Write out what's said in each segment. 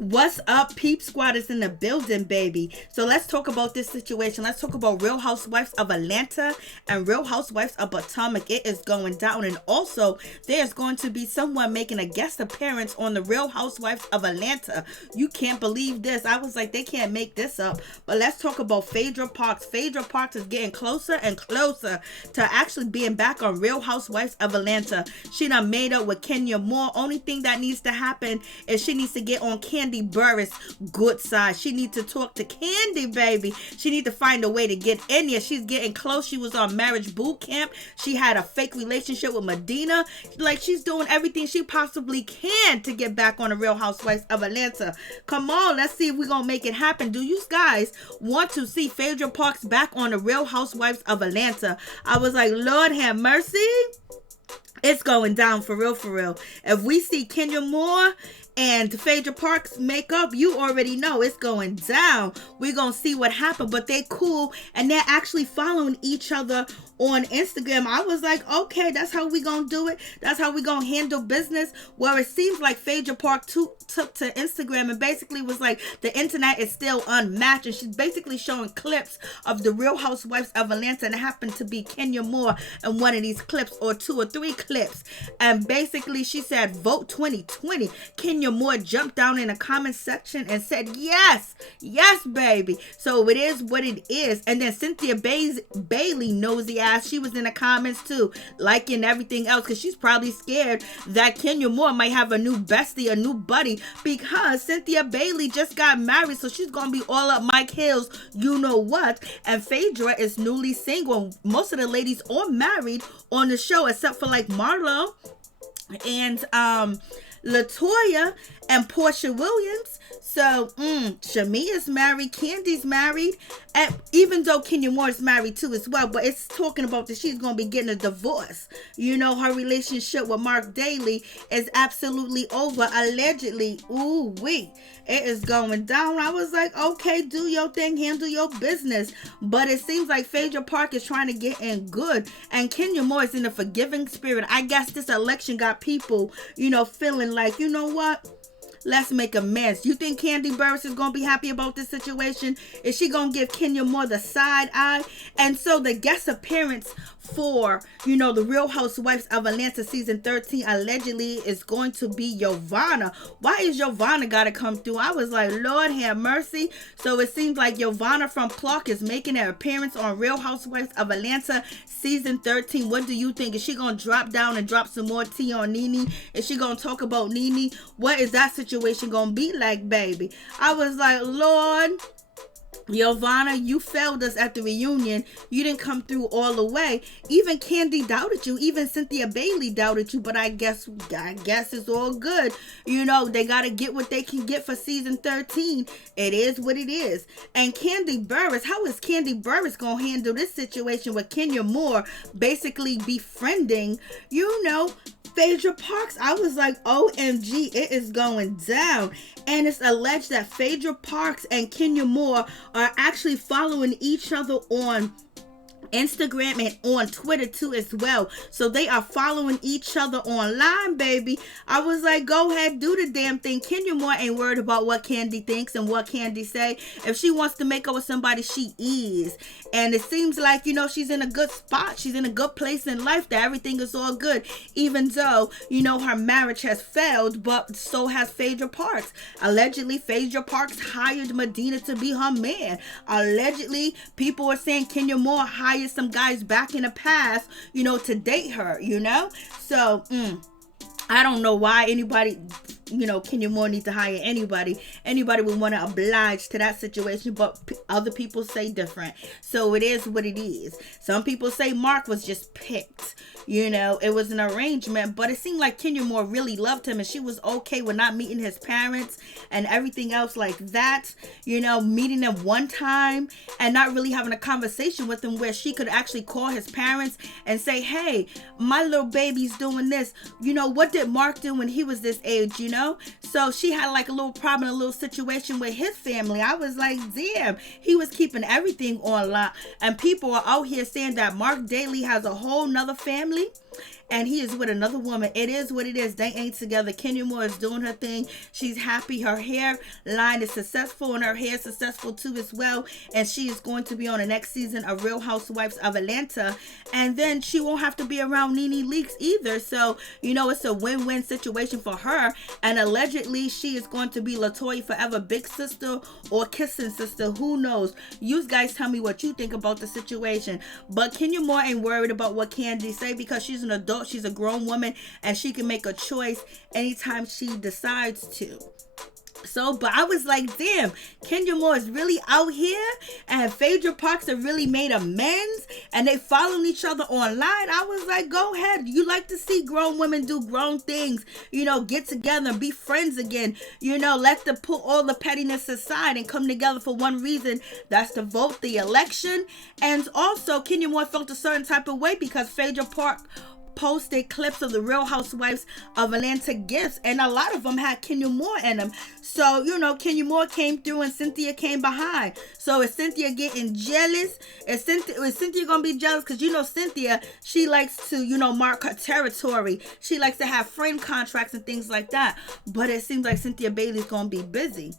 What's up? Peep Squad is in the building, baby. So let's talk about this situation. Let's talk about Real Housewives of Atlanta and Real Housewives of Potomac. It is going down. And also, there's going to be someone making a guest appearance on the Real Housewives of Atlanta. You can't believe this. I was like, they can't make this up. But let's talk about Phaedra Parks. Phaedra Parks is getting closer and closer to actually being back on Real Housewives of Atlanta. She done made up with Kenya Moore. Only thing that needs to happen is she needs to get on Kandi Burruss good side. She needs to talk to Kandi, baby. She needs to find a way to get in here. She's getting close. She was on marriage boot camp. She had a fake relationship with Medina. Like, she's doing everything she possibly can to get back on the Real Housewives of Atlanta. Come on, let's see if we're gonna make it happen. Do you guys want to see Phaedra Parks back on the Real Housewives of Atlanta? I was like, Lord have mercy. It's going down for real, for real. If we see Kenya Moore and Phaedra Parks makeup, you already know it's going down. We're going to see what happened, but they cool, and they're actually following each other on Instagram. I was like, okay, that's how we going to do it. That's how we going to handle business. Where it seems like Phaedra Parks took to Instagram and basically was like, the internet is still unmatched, and she's basically showing clips of the Real Housewives of Atlanta, and it happened to be Kenya Moore in one of these clips, or 2 or 3 clips, and basically she said, vote 2020. Kenya Moore jumped down in the comment section and said, yes, baby. So it is what it is. And then Cynthia Bailey, nosy ass, she was in the comments too, liking everything else, because she's probably scared that Kenya Moore might have a new bestie, a new buddy, because Cynthia Bailey just got married, so she's gonna be all up Mike Hill's you know what. And Phaedra is newly single. Most of the ladies are married on the show, except for like Marlo and Latoya and Portia Williams. So Shamia's married, Candy's married, and even though Kenya Moore is married too as well, but it's talking about that she's going to be getting a divorce. You know, her relationship with Mark Daly is absolutely over, allegedly. Ooh wee, it is going down. I was like, okay, do your thing, handle your business. But it seems like Phaedra Park is trying to get in good, and Kenya Moore is in a forgiving spirit. I guess this election got people, you know, feeling like, you know what? Let's make amends. You think Kandi Burruss is going to be happy about this situation? Is she going to give Kenya Moore the side eye? And so the guest appearance for, you know, the Real Housewives of Atlanta season 13 allegedly is going to be Yovanna. Why is Yovanna got to come through? I was like, Lord have mercy. So it seems like Yovanna from Clark is making an appearance on Real Housewives of Atlanta season 13. What do you think? Is she going to drop down and drop some more tea on Nene? Is she going to talk about Nene? What is that situation going to be like, baby? I was like, Lord, Yovanna, you failed us at the reunion. You didn't come through all the way. Even Kandi doubted you. Even Cynthia Bailey doubted you. But I guess it's all good. You know, they got to get what they can get for season 13. It is what it is. And Kandi Burruss, how is Kandi Burruss going to handle this situation with Kenya Moore basically befriending, you know, Phaedra Parks? I was like, OMG, it is going down. And it's alleged that Phaedra Parks and Kenya Moore are actually following each other on Instagram and on Twitter too as well. So they are following each other online, baby. I was like, go ahead, do the damn thing. Kenya Moore ain't worried about what Kandi thinks and what Kandi say. If she wants to make up with somebody, she is. And it seems like, you know, she's in a good spot. She's in a good place in life, that everything is all good. Even though, you know, her marriage has failed, but so has Phaedra Parks. Allegedly, Phaedra Parks hired Medina to be her man. Allegedly, people are saying Kenya Moore hired some guys back in the past, you know, to date her, you know. So I don't know why anybody, you know, Kenya Moore needs to hire anybody would want to oblige to that situation, but other people say different. So it is what it is. Some people say Mark was just picked, you know, it was an arrangement, but it seemed like Kenya Moore really loved him, and she was okay with not meeting his parents and everything else like that, you know, meeting them one time and not really having a conversation with him where she could actually call his parents and say, hey, my little baby's doing this, you know, what did Mark do when he was this age, you know? So she had like a little problem, a little situation with his family. I was like, damn, he was keeping everything on lock. And people are out here saying that Mark Daly has a whole nother family and he is with another woman. It is what it is. They ain't together. Kenya Moore is doing her thing. She's happy. Her hair line is successful, and her hair is successful too as well. And she is going to be on the next season of Real Housewives of Atlanta. And then she won't have to be around Nene Leakes either. So, you know, it's a win-win situation for her. And allegedly, she is going to be LaToya Forever big sister or kissing sister. Who knows? You guys tell me what you think about the situation. But Kenya Moore ain't worried about what Kandi say, because she's an adult. She's a grown woman, and she can make a choice anytime she decides to. So, but I was like, damn, Kenya Moore is really out here, and Phaedra Parks have really made amends, and they following each other online. I was like, go ahead. You like to see grown women do grown things, you know, get together and be friends again, you know, let them put all the pettiness aside and come together for one reason. That's to vote the election. And also, Kenya Moore felt a certain type of way because Phaedra Parks posted clips of the Real Housewives of Atlanta gifts, and a lot of them had Kenya Moore in them. So, you know, Kenya Moore came through and Cynthia came behind. So is Cynthia getting jealous? Is Cynthia gonna be jealous? Because, you know, Cynthia, she likes to, you know, mark her territory. She likes to have frame contracts and things like that. But it seems like Cynthia Bailey's gonna be busy.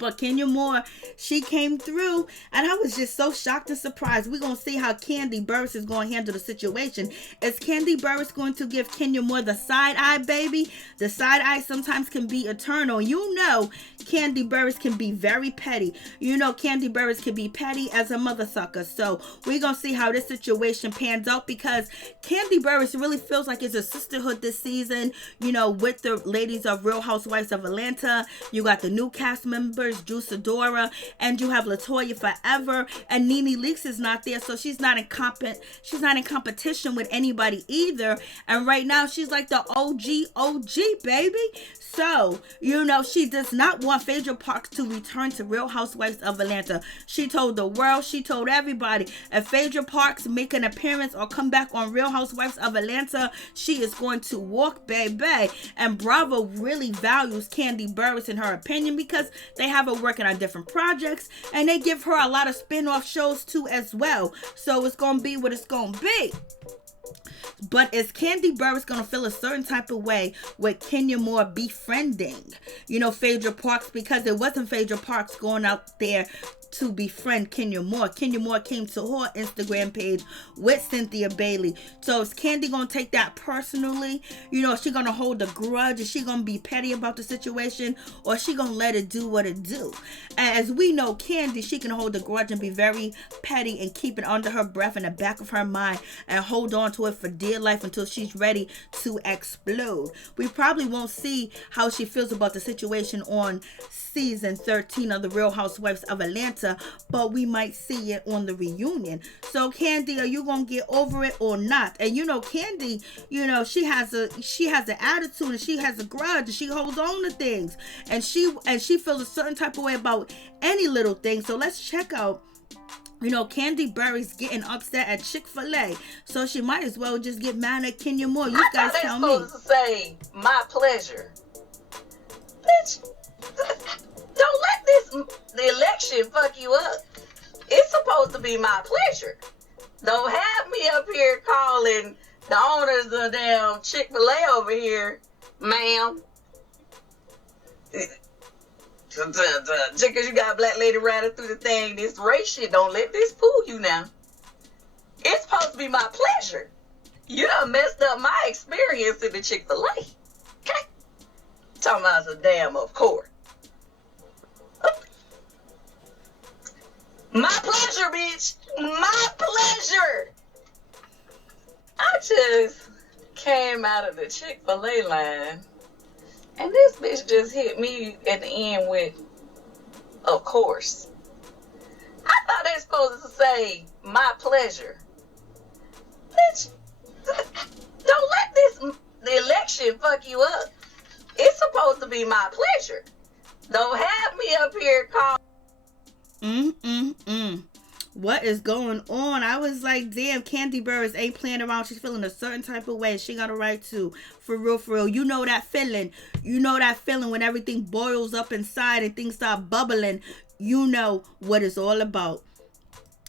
But Kenya Moore, she came through, and I was just so shocked and surprised. We're going to see how Kandi Burruss is going to handle the situation. Is Kandi Burruss going to give Kenya Moore the side eye, baby? The side eye sometimes can be eternal. You know, Kandi Burruss can be very petty. You know, Kandi Burruss can be petty as a mother sucker. So we're going to see how this situation pans out, because Kandi Burruss really feels like it's a sisterhood this season, you know, with the ladies of Real Housewives of Atlanta. You got the new cast members, Juice Adora, and you have LaToya Forever, and Nene Leakes is not there, so she's not in competition with anybody either. And right now she's like the OG baby. So, you know, she does not want Phaedra Parks to return to Real Housewives of Atlanta. She told the world, she told everybody, if Phaedra Parks make an appearance or come back on Real Housewives of Atlanta, she is going to walk, baby. And Bravo really values Kandi Burruss in her opinion, because they have her working on different projects, and they give her a lot of spin-off shows too as well. So it's gonna be what it's gonna be. But is Kandi Burruss gonna feel a certain type of way with Kenya Moore befriending, you know, Phaedra Parks? Because it wasn't Phaedra Parks going out there to befriend Kenya Moore. Kenya Moore came to her Instagram page with Cynthia Bailey. So is Kandi gonna take that personally? You know, is she gonna hold a grudge? Is she gonna be petty about the situation, or is she gonna let it do what it do? And as we know, Kandi, she can hold a grudge and be very petty and keep it under her breath in the back of her mind and hold on to it for dear life until she's ready to explode. We probably won't see how she feels about the situation on season 13 of the Real Housewives of Atlanta, but we might see it on the reunion. So Kandi, are you gonna get over it or not? And you know, Kandi, you know, she has an attitude, and she has a grudge, and she holds on to things, and she feels a certain type of way about any little thing. So let's check out, you know, Kandi Burruss getting upset at Chick-fil-A, so she might as well just get mad at Kenya Moore. You guys tell me. Supposed to say my pleasure, bitch. Don't let the election fuck you up. It's supposed to be my pleasure. Don't have me up here calling the owners of damn Chick-fil-A over here, ma'am. Just because you got a black lady riding through the thing, this race shit, don't let this fool you now. It's supposed to be my pleasure. You done messed up my experience in the Chick-fil-A. Okay? Talking about a damn of course. My pleasure, bitch. My pleasure. I just came out of the Chick-fil-A line, and this bitch just hit me at the end with, of course. I thought they were supposed to say, my pleasure. Bitch, don't let the election fuck you up. It's supposed to be my pleasure. Don't have me up here calling. What is going on? I was like, damn, Kandi Burruss ain't playing around. She's feeling a certain type of way. She got a right to. For real, for real. You know that feeling. You know that feeling when everything boils up inside and things start bubbling. You know what it's all about.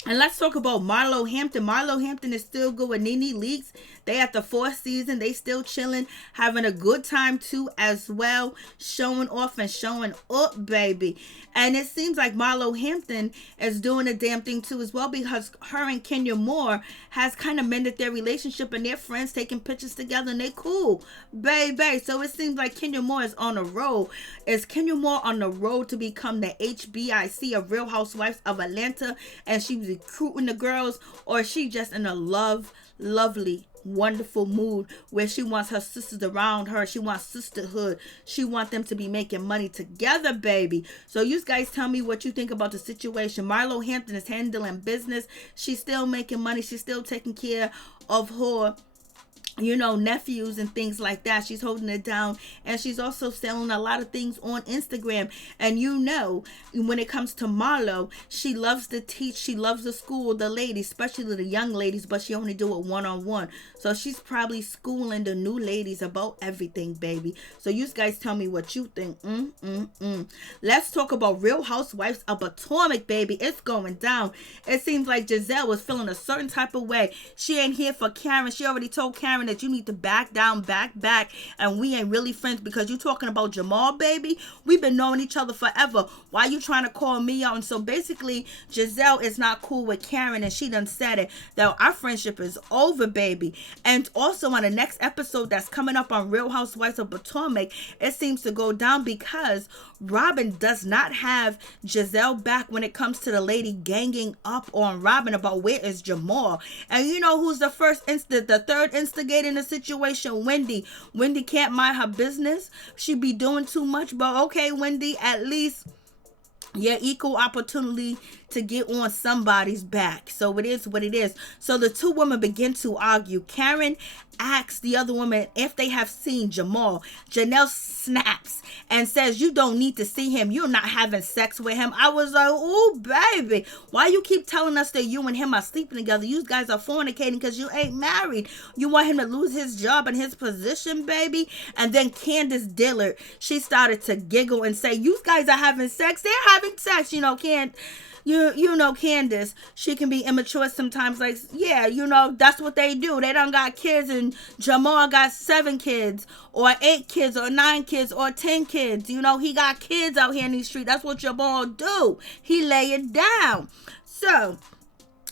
And let's talk about Marlo Hampton. Marlo Hampton is still good with Nene Leakes. They at the fourth season. They still chilling, having a good time too as well. Showing off and showing up, baby. And it seems like Marlo Hampton is doing a damn thing too as well, because her and Kenya Moore has kind of mended their relationship, and they're friends, taking pictures together, and they cool, baby. So it seems like Kenya Moore is on a roll. Is Kenya Moore on the road to become the HBIC of Real Housewives of Atlanta, and she's recruiting the girls, or is she just in a lovely, wonderful mood where she wants her sisters around her? She wants sisterhood. She wants them to be making money together, baby. So you guys tell me what you think about the situation. Marlo Hampton is handling business. She's still making money. She's still taking care of her nephews and things like that. She's holding it down, and she's also selling a lot of things on Instagram. And when it comes to Marlo, she loves to teach. She loves to school the ladies, especially the young ladies, but she only do it one-on-one. So she's probably schooling the new ladies about everything, baby. So you guys tell me what you think. Let's talk about Real Housewives of Potomac, baby. It's going down. It seems like Gizelle was feeling a certain type of way. She ain't here for Karen. She already told Karen that you need to back down, back, and we ain't really friends because you talking about Jamal, baby. We've been knowing each other forever. Why you trying to call me out? And so basically, Gizelle is not cool with Karen, and she done said it, that our friendship is over, baby. And also on the next episode that's coming up on Real Housewives of Potomac, it seems to go down because Robin does not have Gizelle back when it comes to the lady ganging up on Robin about where is Jamal. And you know who's the third instigator in the situation? Wendy. Wendy can't mind her business. She be doing too much, but okay, Wendy, at least equal opportunity to get on somebody's back. So it is what it is. So the two women begin to argue. Karen asks the other woman if they have seen Jamal. Janelle snaps and says, you don't need to see him. You're not having sex with him. I was like, oh, baby, why you keep telling us that you and him are sleeping together? You guys are fornicating because you ain't married. You want him to lose his job and his position, baby? And then Candace Dillard, she started to giggle and say, you guys are having sex. They're having sex. Candace, she can be immature sometimes. Like, that's what they do. They done got kids, and Jamal got 7 kids, or 8 kids, or 9 kids, or 10 kids. He got kids out here in these streets. That's what Jamal do. He lay it down. So,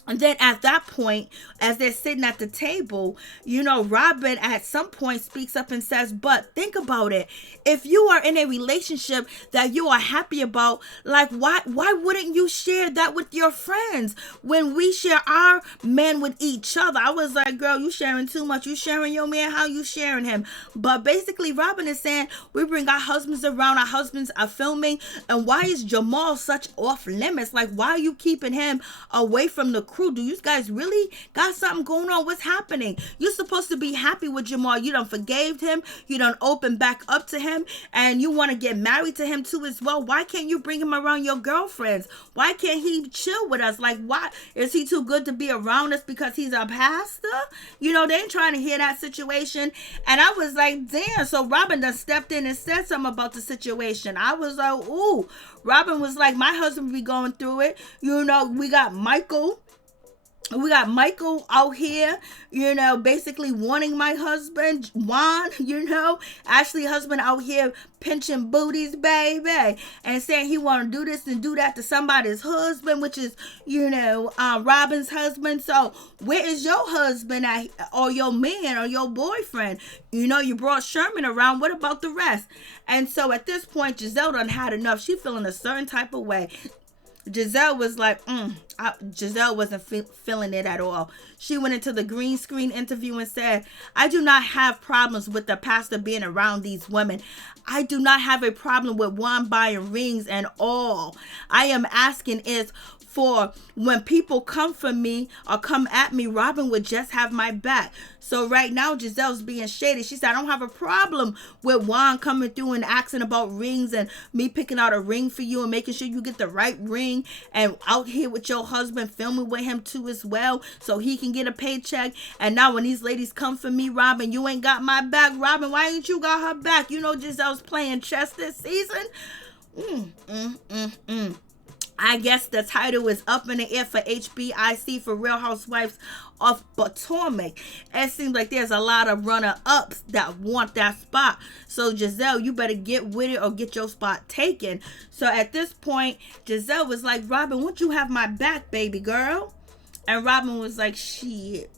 and then at that point, as they're sitting at the table, Robin at some point speaks up and says, but think about it. If you are in a relationship that you are happy about, like, why wouldn't you share that with your friends when we share our men with each other? I was like, girl, you sharing too much. You sharing your man. How you sharing him? But basically, Robin is saying, we bring our husbands around. Our husbands are filming. And why is Jamal such off limits? Like, why are you keeping him away from the crew? Do you guys really got something going on? What's happening? You're supposed to be happy with Jamal. You done forgave him. You done opened back up to him, and you want to get married to him too as well. Why can't you bring him around your girlfriends? Why can't he chill with us? Like, why is he too good to be around us because he's a pastor? They ain't trying to hear that situation. And I was like, damn. So Robin done stepped in and said something about the situation. I was like, ooh. Robin was like, my husband be going through it. We got Michael. We got Michael out here, basically wanting my husband, Juan, Ashley's husband out here pinching booties, baby, and saying he want to do this and do that to somebody's husband, which is, Robin's husband. So where is your husband at, or your man, or your boyfriend? You brought Sherman around. What about the rest? And so at this point, Gizelle done had enough. She feeling a certain type of way. Gizelle was like, Gizelle wasn't feeling it at all. She went into the green screen interview and said, I do not have problems with the pastor being around these women. I do not have a problem with Juan buying rings and all. I am asking is for when people come for me or come at me, Robin would just have my back. So right now, Giselle's being shady. She said, I don't have a problem with Juan coming through and asking about rings and me picking out a ring for you and making sure you get the right ring, and out here with your husband filming with him too as well so he can get a paycheck. And now when these ladies come for me, Robin, you ain't got my back. Robin, why ain't you got her back? Giselle's playing chess this season. I guess the title is up in the air for HBIC, for Real Housewives of Potomac. It seems like there's a lot of runner-ups that want that spot. So Gizelle, you better get with it or get your spot taken. So at this point, Gizelle was like, Robin, won't you have my back, baby girl? And Robin was like, shit.